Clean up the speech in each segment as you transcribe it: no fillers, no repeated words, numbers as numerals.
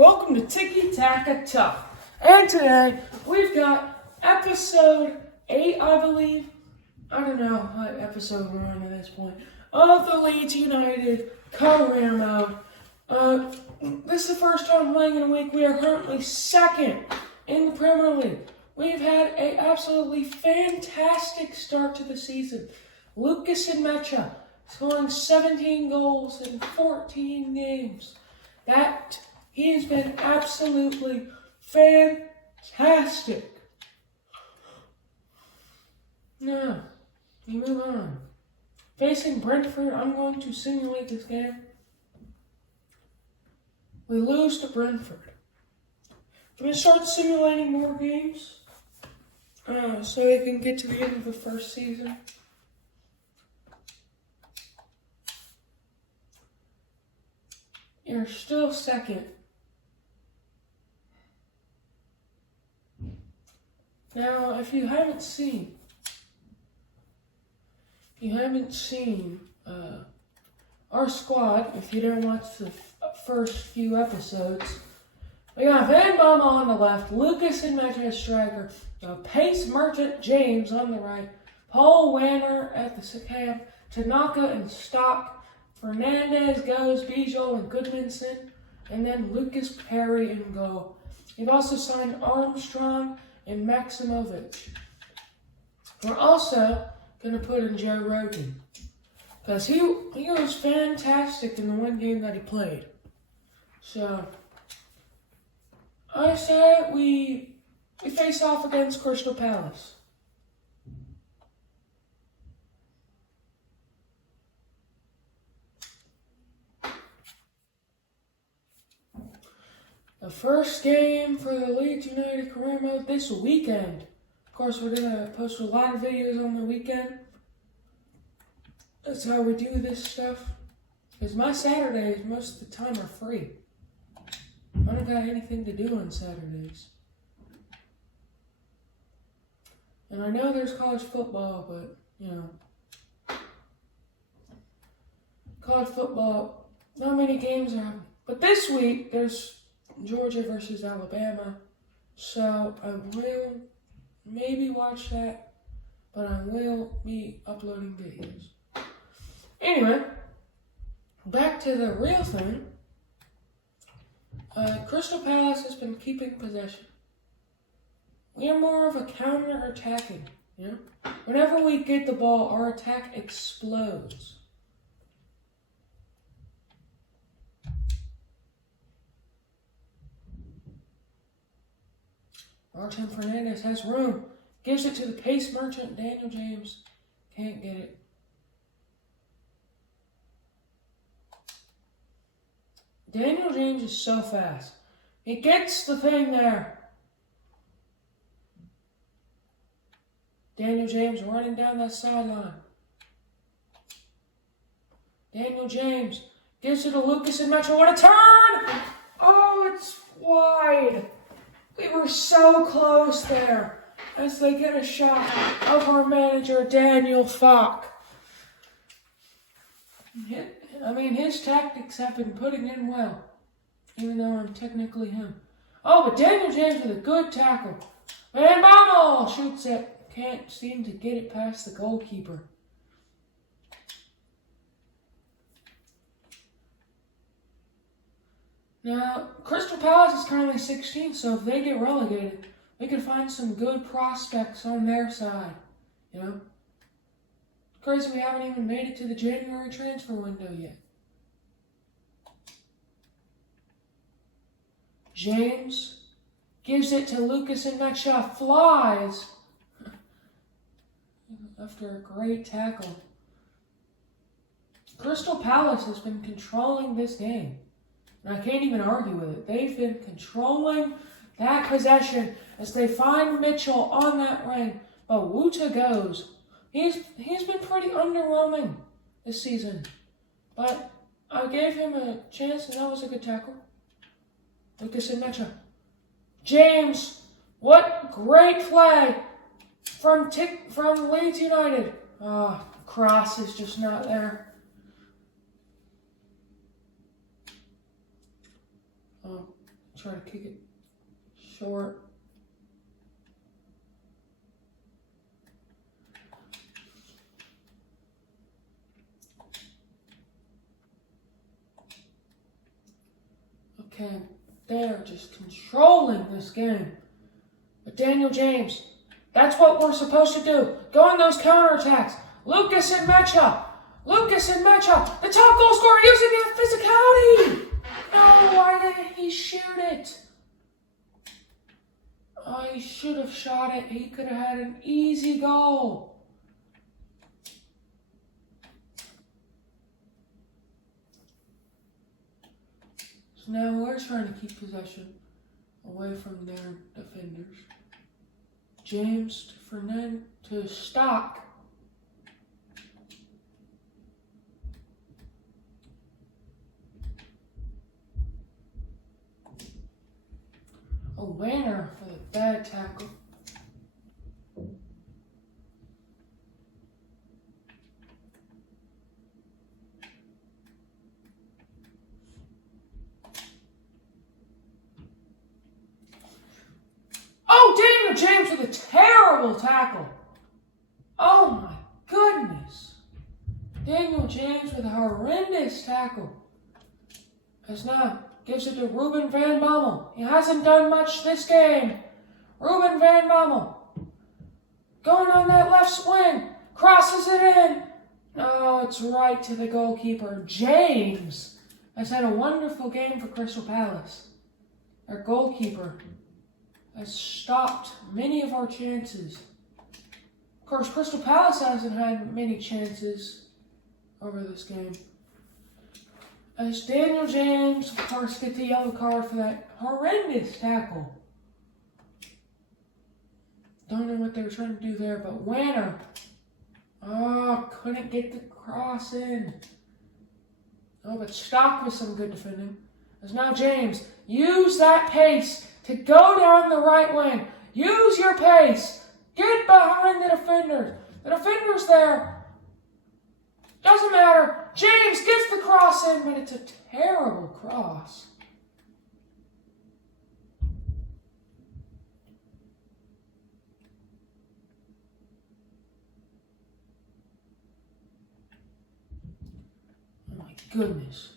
welcome to Tiki Taka Tough. And today we've got episode 8, I believe. I don't know what episode we're on at this point. Of the Leeds United career mode. This is the first time playing in a week. We are currently second in the Premier League. We've had an absolutely fantastic start to the season. Lucas Nmecha scoring 17 goals in 14 games. He has been absolutely fantastic. Now, we move on. Facing Brentford, I'm going to simulate this game. We lose to Brentford. I'm going to start simulating more games so they can get to the end of the first season. You're still second. Now, if you haven't seen our squad, if you didn't watch the first few episodes, we got Van Bommel on the left, Lucas Nmecha as striker, Pace Merchant James on the right, Paul Wanner at the camp, Tanaka and Stock, Fernandez, Goes, Bijol, and Goodmanson, and then Lucas Perry in goal. We've also signed Armstrong and Maximovic. We're also going to put in Joe Rogan, because he was fantastic in the one game that he played. So, I say we face off against Crystal Palace. The first game for the Leeds United career mode this weekend. Of course, we're going to post a lot of videos on the weekend. That's how we do this stuff. Because my Saturdays, most of the time, are free. I don't got anything to do on Saturdays. And I know there's college football, but, college football, not many games are happening. But this week, there's Georgia versus Alabama, so I will maybe watch that, but I will be uploading videos. Anyway, back to the real thing. Crystal Palace has been keeping possession. We are more of a counter-attacking, Whenever we get the ball, our attack explodes. Martin Fernandez has room. Gives it to the pace merchant, Daniel James. Can't get it. Daniel James is so fast. He gets the thing there. Daniel James running down that sideline. Daniel James gives it to Lucas Nmecha. What a turn! Oh, it's wide. We were so close there as they get a shot of our manager, Daniel Falk. His tactics have been putting in well, even though I'm technically him. Oh, but Daniel James with a good tackle. Van Bommel shoots it. Can't seem to get it past the goalkeeper. Now, Crystal Palace is currently 16th, so if they get relegated, we can find some good prospects on their side, Crazy we haven't even made it to the January transfer window yet. James gives it to Lucas Nmecha, flies after a great tackle. Crystal Palace has been controlling this game. And I can't even argue with it. They've been controlling that possession as they find Mitchell on that ring. But Wuta goes. He's been pretty underwhelming this season. But I gave him a chance, and that was a good tackle. Lucas Nmecha. James, what great play from Leeds United. Cross is just not there. Try to kick it short. Okay, they're just controlling this game. But Daniel James, that's what we're supposed to do. Go on those counterattacks. Lucas and Mecha. The top goal scorer using that physicality. No, why didn't he shoot it? Oh, he should have shot it. He could have had an easy goal. So now we're trying to keep possession away from their defenders. James to Stock. A winner for the bad tackle. Oh, Daniel James with a terrible tackle. Oh my goodness. Daniel James with a horrendous tackle. As now gives it to Ruben Van Bommel. He hasn't done much this game. Ruben Van Bommel. Going on that left swing. Crosses it in. No, it's right to the goalkeeper. James has had a wonderful game for Crystal Palace. Our goalkeeper has stopped many of our chances. Of course, Crystal Palace hasn't had many chances over this game. As Daniel James, of course, gets the yellow card for that horrendous tackle. Don't know what they were trying to do there, but Wanner. Oh, couldn't get the cross in. Oh, but Stock with some good defending. As now James, use that pace to go down the right wing. Use your pace. Get behind the defenders. The defender's there. Doesn't matter. James gets the cross in, but it's a terrible cross. Oh my goodness.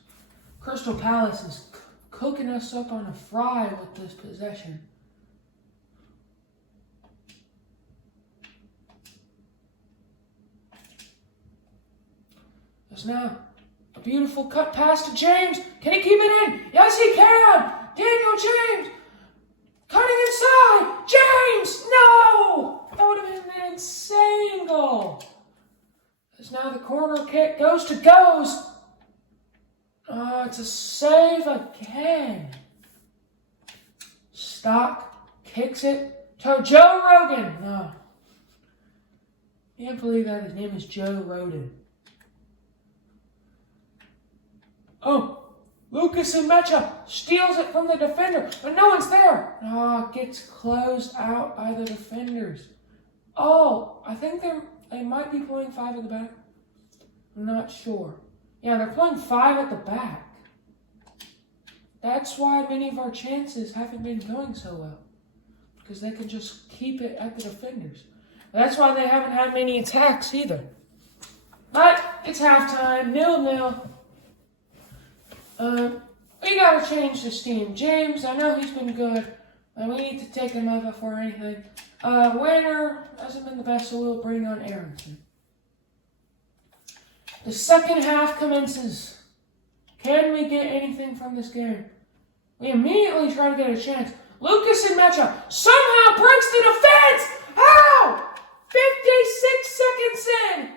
Crystal Palace is cooking us up on a fry with this possession. There's now a beautiful cut pass to James. Can he keep it in? Yes, he can. Daniel James cutting inside. James, no! That would have been an insane goal. As now the corner kick goes to Goes. Oh, it's a save again. Stock kicks it to Joe Rogan. No. Can't believe that his name is Joe Rogan. Oh, Lucas and Mecha steals it from the defender, but no one's there. Oh, it gets closed out by the defenders. Oh, I think they might be playing 5 at the back. I'm not sure. Yeah, they're playing 5 at the back. That's why many of our chances haven't been going so well. Because they can just keep it at the defenders. That's why they haven't had many attacks either. But it's halftime, 0-0. We gotta change this team. James, I know he's been good, but we need to take him out before anything. Wanner hasn't been the best, so we'll bring on Aronson. The second half commences. Can we get anything from this game? We immediately try to get a chance. Lucas and Mecha somehow breaks the defense! How? 56 seconds in!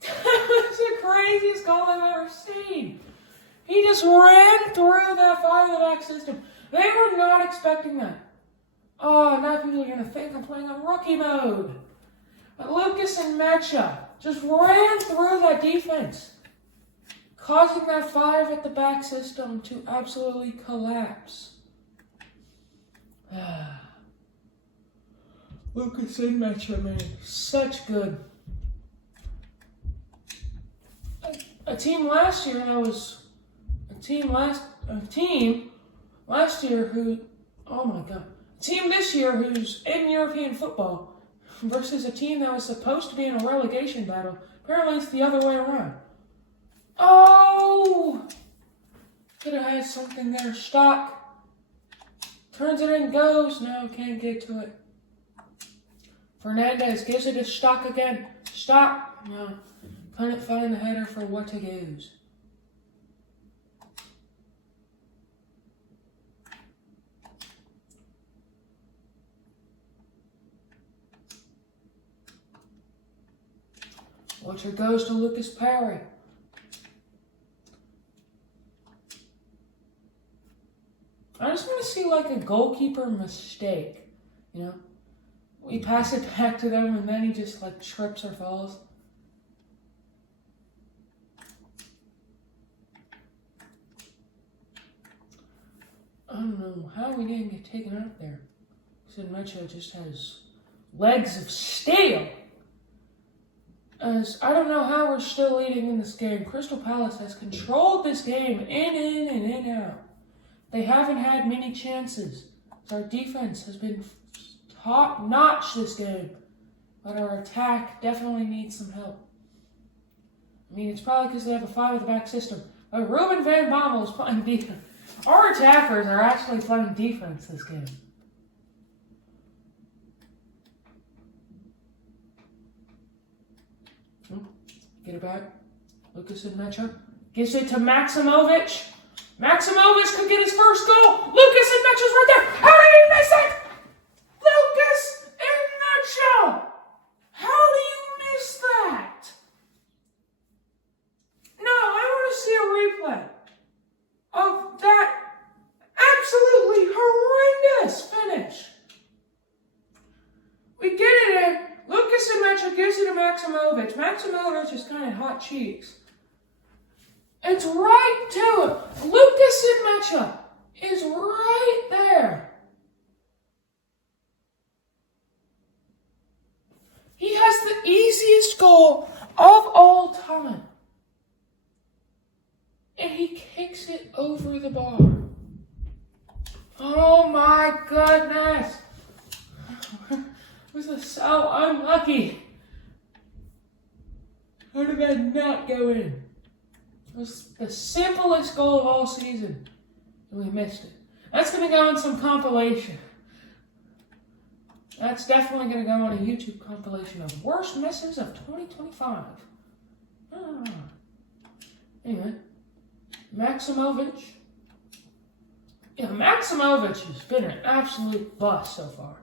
That was the craziest goal I've ever seen. He just ran through that 5-back system. They were not expecting that. Oh, now people are going to think I'm playing on rookie mode. But Lucas and Mecha just ran through that defense, causing that 5-at-the-back system to absolutely collapse. Lucas and Mecha, man, such good. A team last year who Oh my God. A team this year who's in European football versus a team that was supposed to be in a relegation battle. Apparently it's the other way around. Oh! Could have had something there. Stock. Turns it in, goes. No, can't get to it. Fernandez gives it to Stock again. Stock. No. Couldn't find the header for what to goes. Watcher goes to Lucas Perry. I just want to see like a goalkeeper mistake, you know? We pass it back to them and then he just like trips or falls. I don't know how we didn't get taken out there. Sid Mecha just has legs of steel. As I don't know how we're still leading in this game. Crystal Palace has controlled this game in and in out. They haven't had many chances. Our defense has been top notch this game. But our attack definitely needs some help. I mean, it's probably because they have a 5 at the back system. But Ruben Van Bommel is playing defense. Our attackers are actually playing defense this game. Get it back. Lucas in Mecha. Gives it to Maximovic. Maximovic could get his first goal. Lucas in Mecha's right there. How did he miss it? Lucas in Mecha. How do you miss that? No, I want to see a replay of that absolutely horrendous finish. We get it in. Lucas in Mecha gives it to Maximovic. Maximovic is kind of hot cheeks. It's right to him. Lucas in Mecha is right there. He has the easiest goal of all time. And he kicks it over the bar. Oh my goodness. This is so unlucky. How did that not go in? It was the simplest goal of all season. And we missed it. That's going to go in some compilation. That's definitely going to go on a YouTube compilation of worst misses of 2025. Anyway. Maximovic. Yeah, Maximovic has been an absolute bust so far.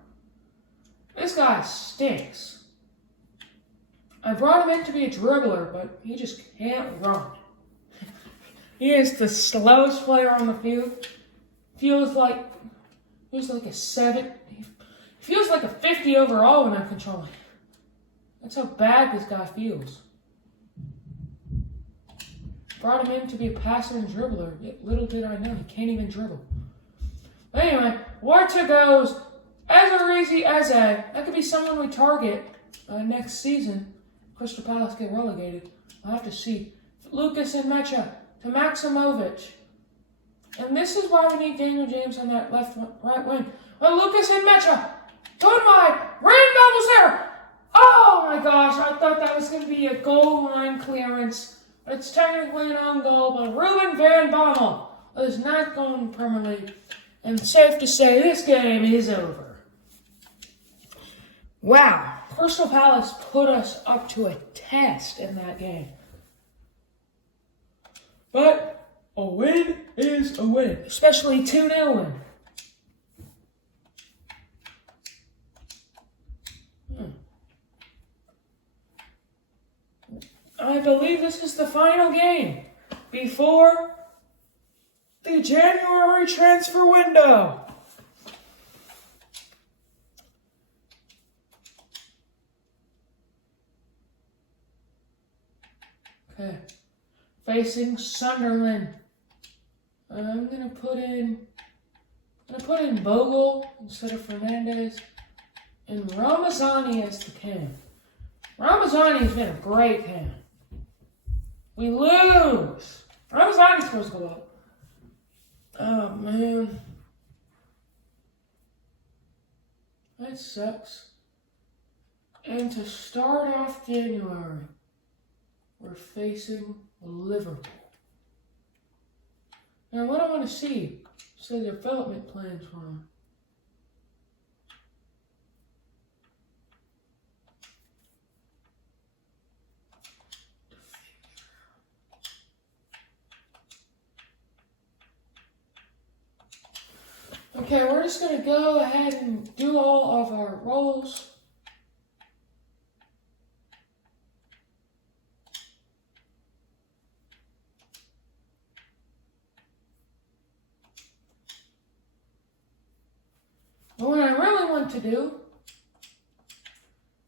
This guy stinks. I brought him in to be a dribbler, but he just can't run. He is the slowest player on the field. Feels like a 7. He feels like a 50 overall when I'm controlling. That's how bad this guy feels. Brought him in to be a passer and dribbler. Yet little did I know he can't even dribble. But anyway, Huerta goes. Ezerizi Eze. That could be someone we target next season. Crystal Palace get relegated. I'll have to see. Lucas in Mecha to Maximovic. And this is why we need Daniel James on that right wing. Well, Lucas in Mecha. Going wide. Randall's there. Oh my gosh, I thought that was going to be a goal line clearance. But it's technically an own goal by Ruben Van Bommel. It is not going permanently. And safe to say, this game is over. Wow, Crystal Palace put us up to a test in that game. But a win is a win, especially 2-0 win. I believe this is the final game before the January transfer window. Okay, facing Sunderland. I'm gonna put in Bogle instead of Fernandez, and Ramazani as the cam. Ramazani's been a great cam. We lose. Ramazani's supposed to go up. Oh man. That sucks. And to start off January, we're facing Liverpool. Now, what I want to see is the development plans for them. Okay, we're just going to go ahead and do all of our rolls. But what I really want to do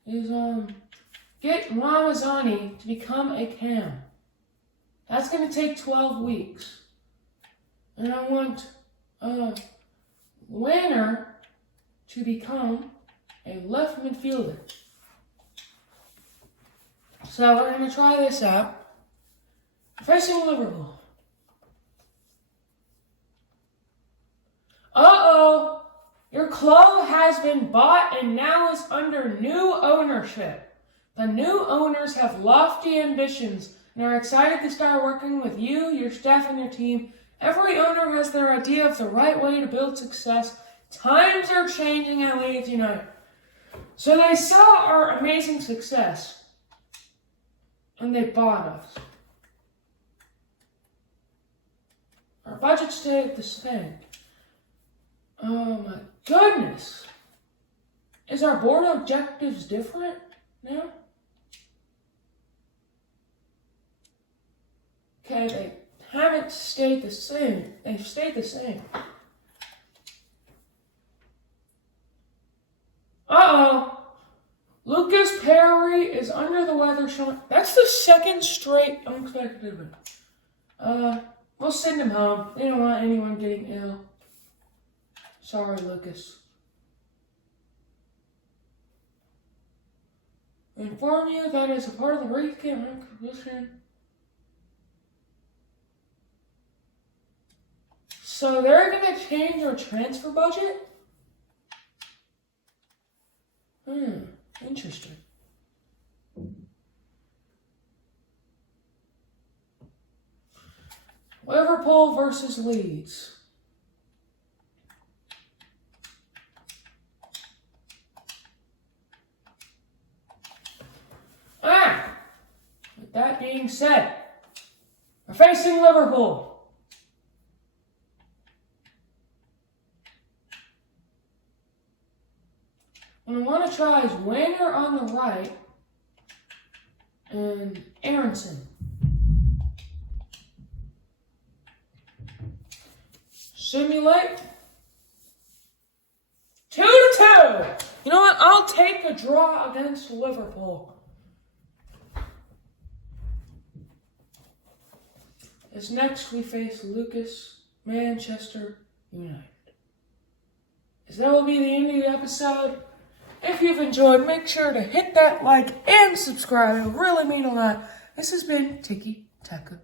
is get Ramazani to become a cam. That's going to take 12 weeks. And I want Winner to become a left midfielder. So we're going to try this out. Facing Liverpool. Uh-oh! Your club has been bought and now is under new ownership. The new owners have lofty ambitions and are excited to start working with you, your staff, and your team. Every owner has their idea of the right way to build success. Times are changing at Leeds United. So they saw our amazing success and they bought us. Our budget stayed the same. Oh my goodness. Is our board objectives different now? Okay, they haven't stayed the same. They've stayed the same. Uh-oh. Lucas Perry is under the weather. That's the second straight unexpected event. We'll send him home. They don't want anyone getting ill. Sorry, Lucas. I inform you that as a part of the recent acquisition. So they're going to change our transfer budget? Interesting. Liverpool versus Leeds. With that being said, we're facing Liverpool. What I want to try is Wenger on the right and Aronson. Simulate. 2-2. You know what? I'll take a draw against Liverpool. As next we face Lucas, Manchester United. As that will be the end of the episode. If you've enjoyed, make sure to hit that like and subscribe. It would really mean a lot. This has been Tiki Taka.